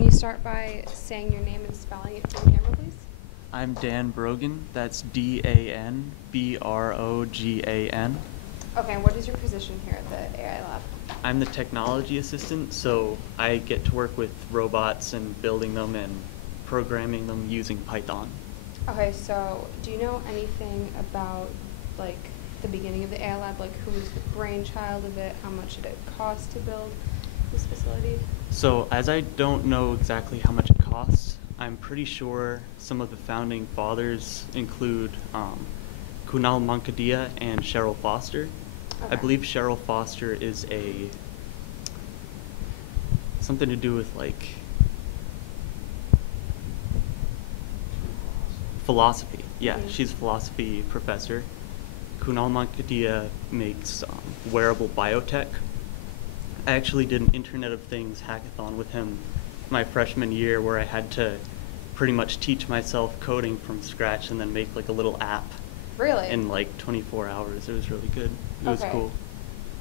Can you start by saying your name and spelling it to the camera, please? I'm Dan Brogan. That's DanBrogan. Okay, and what is your position here at the AI lab? I'm the technology assistant, so I get to work with robots and building them and programming them using Python. Okay, so do you know anything about, like, the beginning of the AI lab? Like, who was the brainchild of it? How much did it cost to build this facility? So as I don't know exactly how much it costs, I'm pretty sure some of the founding fathers include Kunal Mankadia and Cheryl Foster. Okay. I believe Cheryl Foster is something to do with like philosophy. Yeah, she's a philosophy professor. Kunal Mankadia makes wearable biotech. I actually did an Internet of Things hackathon with him my freshman year where I had to pretty much teach myself coding from scratch and then make like a little app. Really? In like 24 hours. It was really good. It was cool.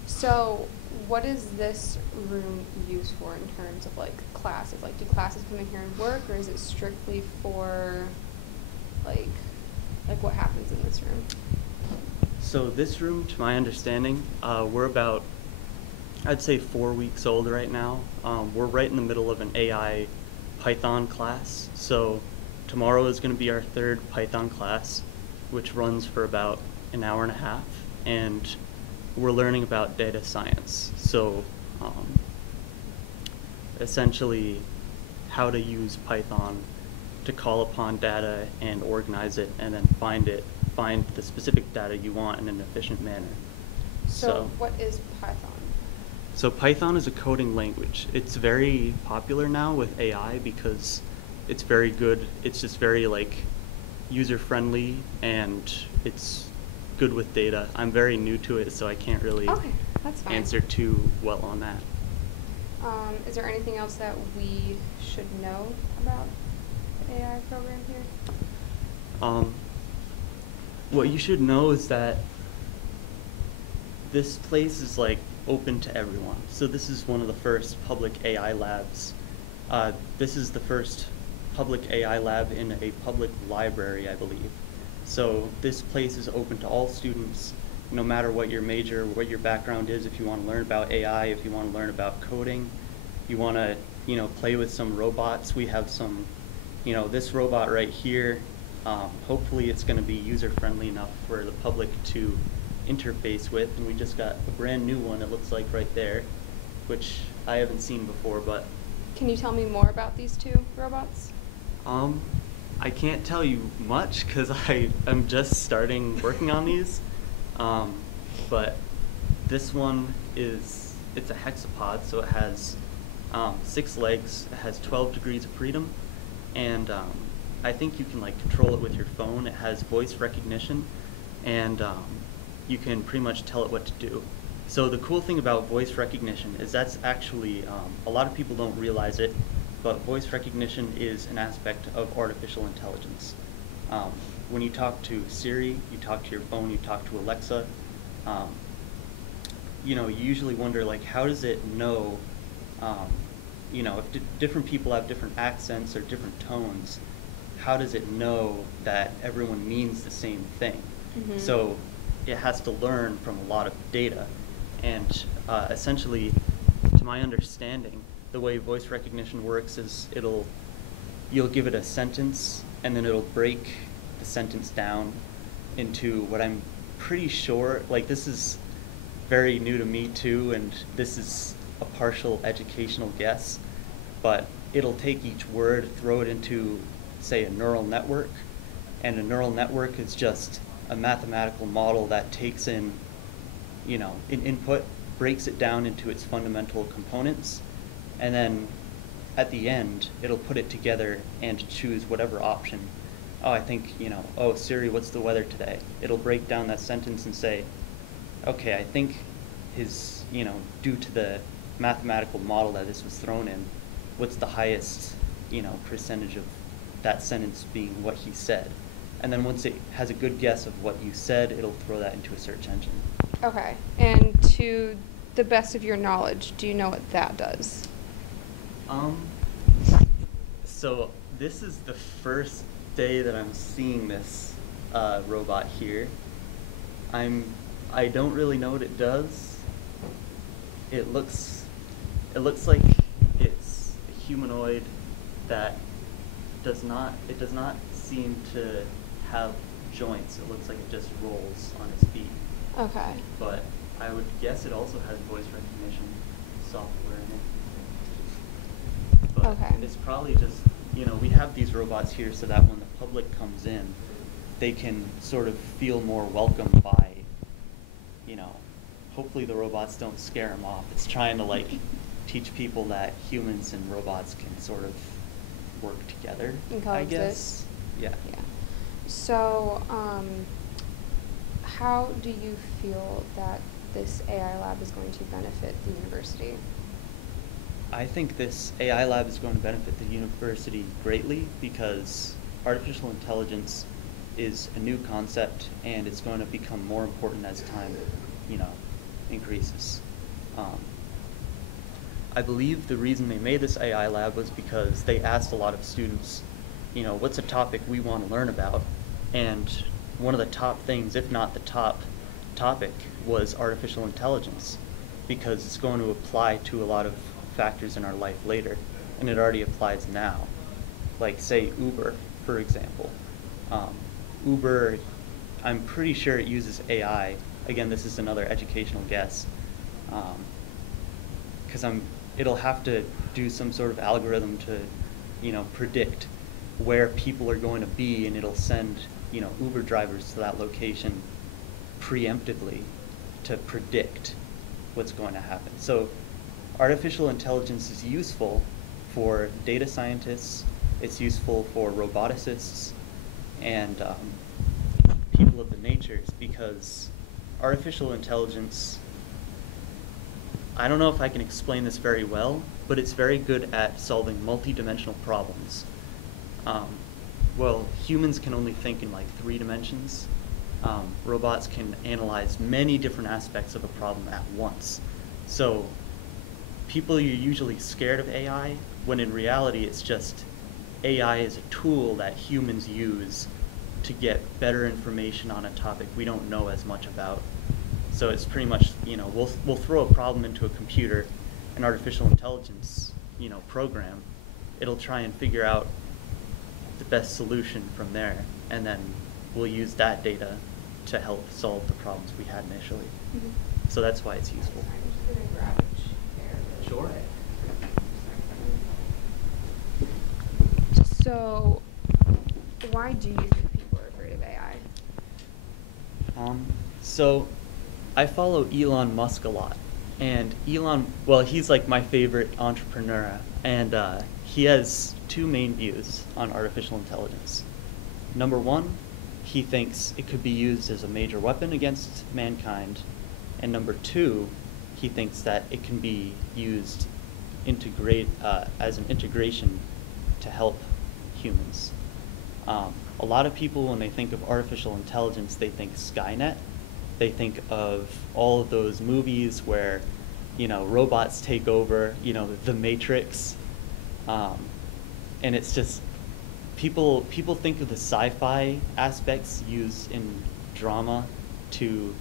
So what is this room used for in terms of like classes? Like, do classes come in here and work, or is it strictly for like what happens in this room? So this room, to my understanding, we're about, I'd say 4 weeks old right now. We're right in the middle of an AI Python class. So tomorrow is going to be our third Python class, which runs for about an hour and a half, and we're learning about data science. So essentially how to use Python to call upon data and organize it and then find the specific data you want in an efficient manner. So what is Python? So Python is a coding language. It's very popular now with AI because it's very good. It's just very like user-friendly, and it's good with data. I'm very new to it, so I can't really answer too well on that. Is there anything else that we should know about the AI program here? What you should know is that this place is like open to everyone. So this is one of the first public AI labs. This is the first public AI lab in a public library, I believe. So this place is open to all students, no matter what your major, what your background is. If you want to learn about AI, if you want to learn about coding, you want to, play with some robots. We have some, this robot right here. Hopefully it's going to be user-friendly enough for the public to interface with. And we just got a brand new one, it looks like right there, which I haven't seen before, but. Can you tell me more about these two robots? I can't tell you much because I'm just starting working on these. But this one it's a hexapod, so it has 6 legs, it has 12 degrees of freedom, and I think you can like control it with your phone. It has voice recognition, and you can pretty much tell it what to do. So the cool thing about voice recognition is that's actually, a lot of people don't realize it, but voice recognition is an aspect of artificial intelligence. When you talk to Siri, you talk to your phone, you talk to Alexa, you usually wonder like, how does it know, if different people have different accents or different tones, how does it know that everyone means the same thing? Mm-hmm. So it has to learn from a lot of data. And essentially, to my understanding, the way voice recognition works is you'll give it a sentence, and then it'll break the sentence down into what I'm pretty sure, like this is very new to me too, and this is a partial educational guess, but it'll take each word, throw it into, say, a neural network, and a neural network is just a mathematical model that takes in, an input, breaks it down into its fundamental components, and then at the end, it'll put it together and choose whatever option. Oh, I think, Siri, what's the weather today? It'll break down that sentence and say, okay, I think due to the mathematical model that this was thrown in, what's the highest, percentage of that sentence being what he said? And then once it has a good guess of what you said, it'll throw that into a search engine. Okay, and to the best of your knowledge, do you know what that does? So this is the first day that I'm seeing this robot here. I don't really know what it does. It looks like it's a humanoid that does not seem to have joints. It looks like it just rolls on its feet. Okay. But I would guess it also has voice recognition software in it. But Okay. it's probably just, we have these robots here so that when the public comes in, they can sort of feel more welcomed by, hopefully the robots don't scare them off. It's trying to teach people that humans and robots can sort of work together, And I coexist. guess. Yeah. Yeah. So, how do you feel that this AI lab is going to benefit the university? I think this AI lab is going to benefit the university greatly because artificial intelligence is a new concept and it's going to become more important as time, increases. I believe the reason they made this AI lab was because they asked a lot of students, what's a topic we want to learn about? And one of the top things, if not the top topic, was artificial intelligence because it's going to apply to a lot of factors in our life later, and it already applies now. Like, say, Uber, for example. Uber, I'm pretty sure it uses AI. Again, this is another educational guess. Because it'll have to do some sort of algorithm to, predict where people are going to be, and it'll send, Uber drivers to that location preemptively to predict what's going to happen. So artificial intelligence is useful for data scientists, it's useful for roboticists, and people of the natures, because artificial intelligence, I don't know if I can explain this very well, but it's very good at solving multi-dimensional problems. Well, humans can only think in 3 dimensions. Robots can analyze many different aspects of a problem at once. So people are usually scared of AI, when in reality it's just AI is a tool that humans use to get better information on a topic we don't know as much about. So it's pretty much, we'll throw a problem into a computer, an artificial intelligence, program. It'll try and figure out the best solution from there, and then we'll use that data to help solve the problems we had initially. Mm-hmm. So that's why it's useful. I'm just going to grab a chair really Sure. quick. So, why do you think people are afraid of AI? So I follow Elon Musk a lot, and he's my favorite entrepreneur, and he has 2 main views on artificial intelligence. Number 1, he thinks it could be used as a major weapon against mankind, and number 2, he thinks that it can be used as an integration to help humans. A lot of people, when they think of artificial intelligence, they think Skynet. They think of all of those movies where, robots take over, The Matrix. And it's just, people think of the sci-fi aspects used in drama to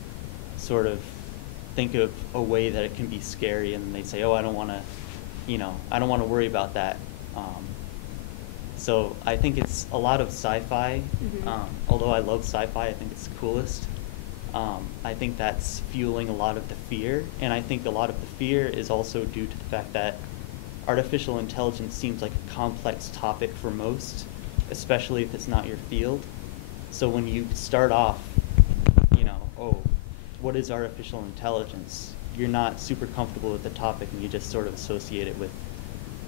sort of think of a way that it can be scary, and they say, oh, I don't want to worry about that. So I think it's a lot of sci-fi. Mm-hmm. Although I love sci-fi, I think it's the coolest. I think that's fueling a lot of the fear, and I think a lot of the fear is also due to the fact that artificial intelligence seems like a complex topic for most, especially if it's not your field. So when you start off, oh, what is artificial intelligence? You're not super comfortable with the topic, and you just sort of associate it with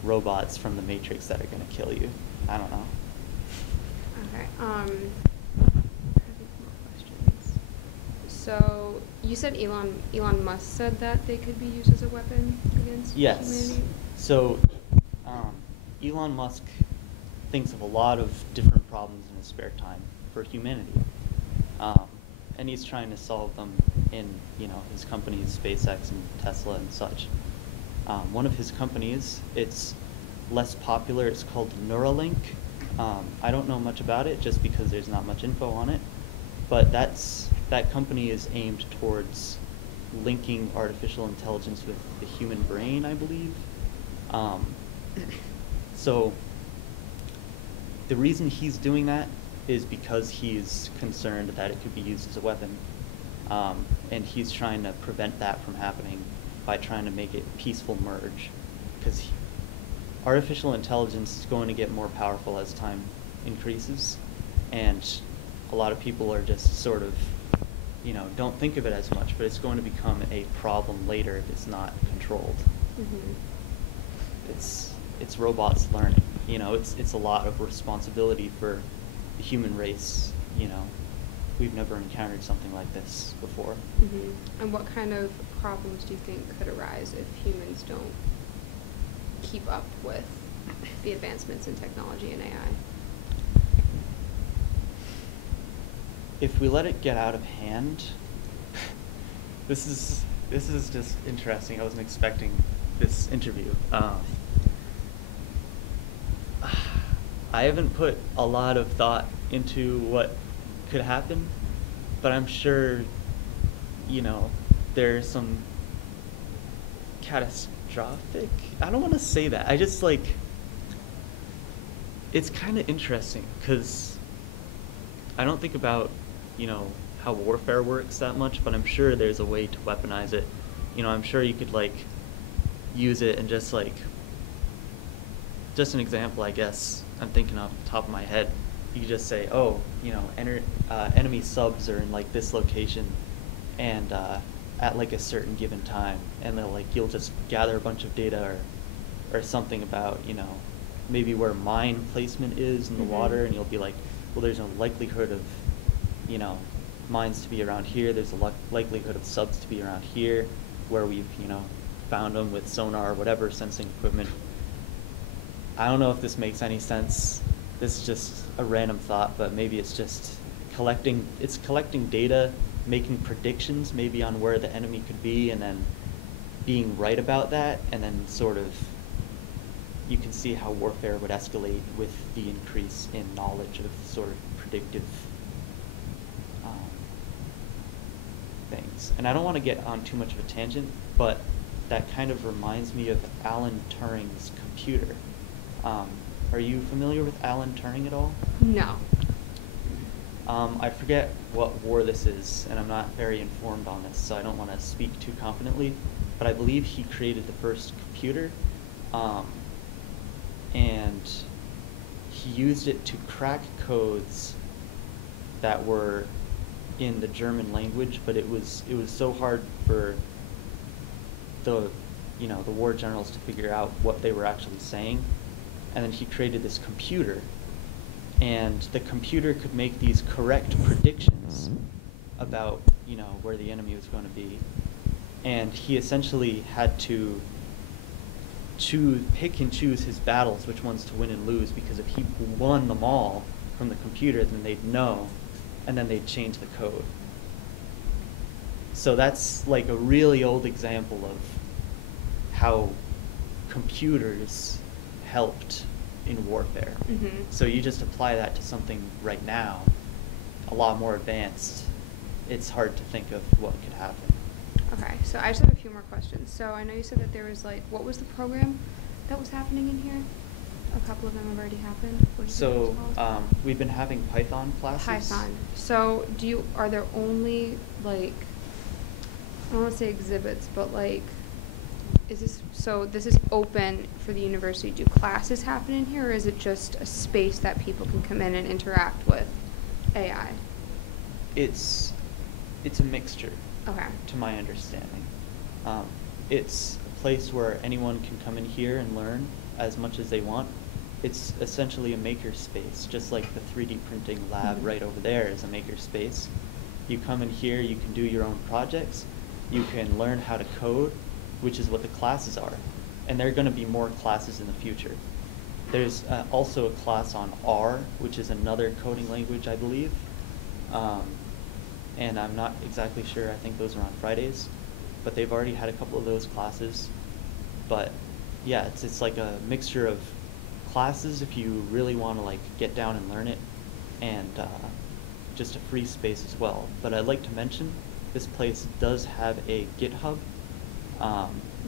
robots from the Matrix that are going to kill you. I don't know. Okay. I have a few more questions. So you said Elon Musk said that they could be used as a weapon against humanity? So Elon Musk thinks of a lot of different problems in his spare time for humanity. And he's trying to solve them in, his companies, SpaceX and Tesla and such. One of his companies, it's less popular. It's called Neuralink. I don't know much about it just because there's not much info on it, but that company is aimed towards linking artificial intelligence with the human brain, I believe. So the reason he's doing that is because he's concerned that it could be used as a weapon. And he's trying to prevent that from happening by trying to make it peaceful merge. Because artificial intelligence is going to get more powerful as time increases. And a lot of people are just sort of, don't think of it as much, but it's going to become a problem later if it's not controlled. Mm-hmm. It's robots learning. It's a lot of responsibility for the human race. We've never encountered something like this before. Mm-hmm. And what kind of problems do you think could arise if humans don't keep up with the advancements in technology and AI? If we let it get out of hand, this is just interesting. I wasn't expecting this interview. I haven't put a lot of thought into what could happen, but I'm sure, there's some catastrophic. I don't want to say that. I just it's kind of interesting because I don't think about, how warfare works that much, but I'm sure there's a way to weaponize it. I'm sure you could use it and just an example, I guess, I'm thinking off the top of my head. You could just say, oh, enemy subs are in this location and at a certain given time, and they'll you'll just gather a bunch of data or something about, maybe where mine placement is in the Mm-hmm. water, and you'll be well, there's a likelihood of, mines to be around here, there's a likelihood of subs to be around here, where we've, found them with sonar or whatever sensing equipment. I don't know if this makes any sense. This is just a random thought, but maybe it's just collecting data, making predictions maybe on where the enemy could be, and then being right about that, and then sort of you can see how warfare would escalate with the increase in knowledge of sort of predictive things. And I don't want to get on too much of a tangent, but that kind of reminds me of Alan Turing's computer. Are you familiar with Alan Turing at all? No. I forget what war this is, and I'm not very informed on this, so I don't want to speak too confidently, but I believe he created the first computer, and he used it to crack codes that were in the German language, but it was so hard for the war generals to figure out what they were actually saying. And then he created this computer, and the computer could make these correct predictions about where the enemy was going to be, and he essentially had to pick and choose his battles, which ones to win and lose, because if he won them all from the computer, then they'd know, and then they'd change the code. So that's a really old example of how computers helped in warfare. Mm-hmm. So you just apply that to something right now, a lot more advanced. It's hard to think of what could happen. Okay, so I just have a few more questions. So I know you said that there was what was the program that was happening in here? A couple of them have already happened. What did you say it was called? We've been having Python classes. Python. So are there only I don't want to say exhibits, but this is open for the university? Do classes happen in here, or is it just a space that people can come in and interact with AI? It's a mixture. Okay. To my understanding. It's a place where anyone can come in here and learn as much as they want. It's essentially a maker space, just like the 3D printing lab Mm-hmm. right over there is a maker space. You come in here, you can do your own projects, you can learn how to code, which is what the classes are. And there are going to be more classes in the future. There's also a class on R, which is another coding language, I believe. And I'm not exactly sure, I think those are on Fridays, but they've already had a couple of those classes. But yeah, it's like a mixture of classes if you really want to like get down and learn it, and just a free space as well. But I'd like to mention this place does have a GitHub.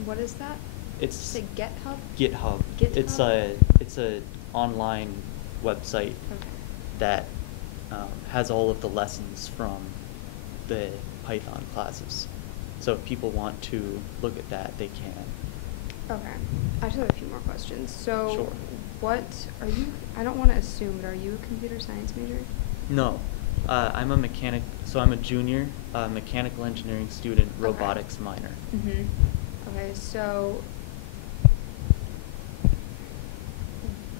What is that? It's Say GitHub? GitHub. GitHub? It's a online website Okay. that has all of the lessons from the Python classes. So if people want to look at that, they can. Okay. I just have a few more questions. So, Sure. what are you? I don't want to assume, but are you a computer science major? No, I'm a mechanic. So I'm a junior mechanical engineering student, Okay. robotics minor. Mm-hmm. Okay, so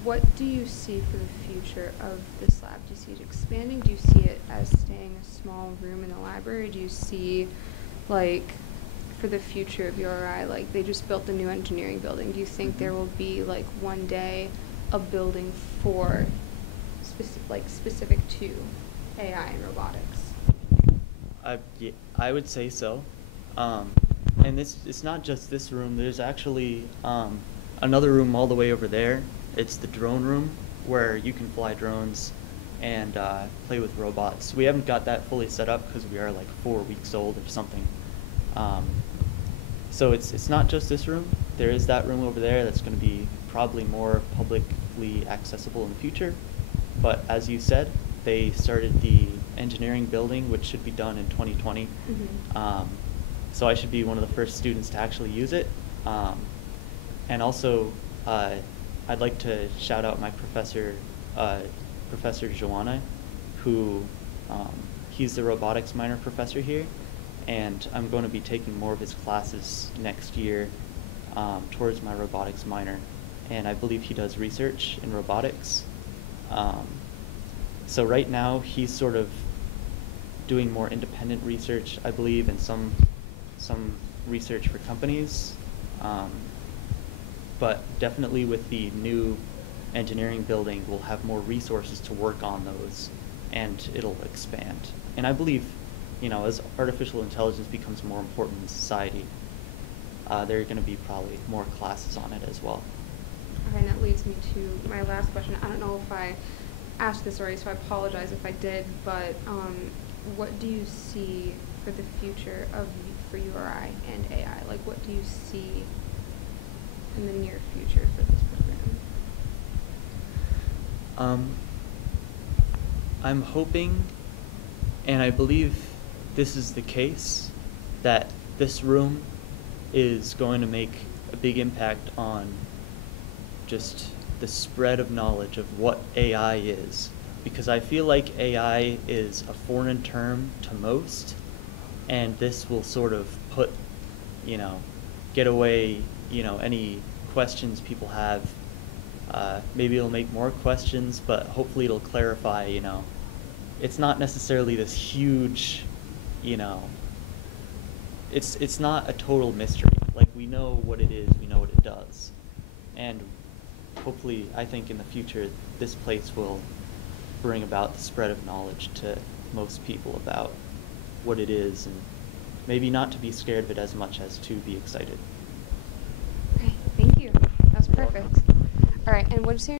what do you see for the future of this lab? Do you see it expanding? Do you see it as staying a small room in the library? Do you see, like, for the future of URI, like, they just built a new engineering building. Do you think there will be, like, one day a building for, specific to AI and robotics? Yeah, I would say so. And it's not just this room. There's actually another room all the way over there. It's the drone room where you can fly drones and play with robots. We haven't got that fully set up because we are like 4 weeks old or something. So it's not just this room. There is that room over there that's going to be probably more publicly accessible in the future. But as you said, they started the engineering building, which should be done in 2020. Mm-hmm. So I should be one of the first students to actually use it. And also, I'd like to shout out my professor, Professor Joanna, who he's the robotics minor professor here, and I'm going to be taking more of his classes next year towards my robotics minor, and I believe he does research in robotics. So right now he's sort of doing more independent research, I believe, and some research for companies. But definitely with the new engineering building, we'll have more resources to work on those, and it'll expand. And I believe, as artificial intelligence becomes more important in society, there are going to be probably more classes on it as well. Okay, and that leads me to my last question. I don't know if I asked this already, so I apologize if I did, but what do you see for the future for URI and AI? Like, what do you see in the near future for this program? I'm hoping, and I believe this is the case, that this room is going to make a big impact on just the spread of knowledge of what AI is. Because I feel like AI is a foreign term to most, and this will sort of put, get away, any questions people have. Maybe it'll make more questions, but hopefully it'll clarify, it's not necessarily this huge, it's not a total mystery. Like, we know what it is, we know what it does. And hopefully, I think in the future, this place will bring about the spread of knowledge to most people about what it is, and maybe not to be scared of it as much as to be excited. Okay, thank you. That was perfect. All right, and what did you say?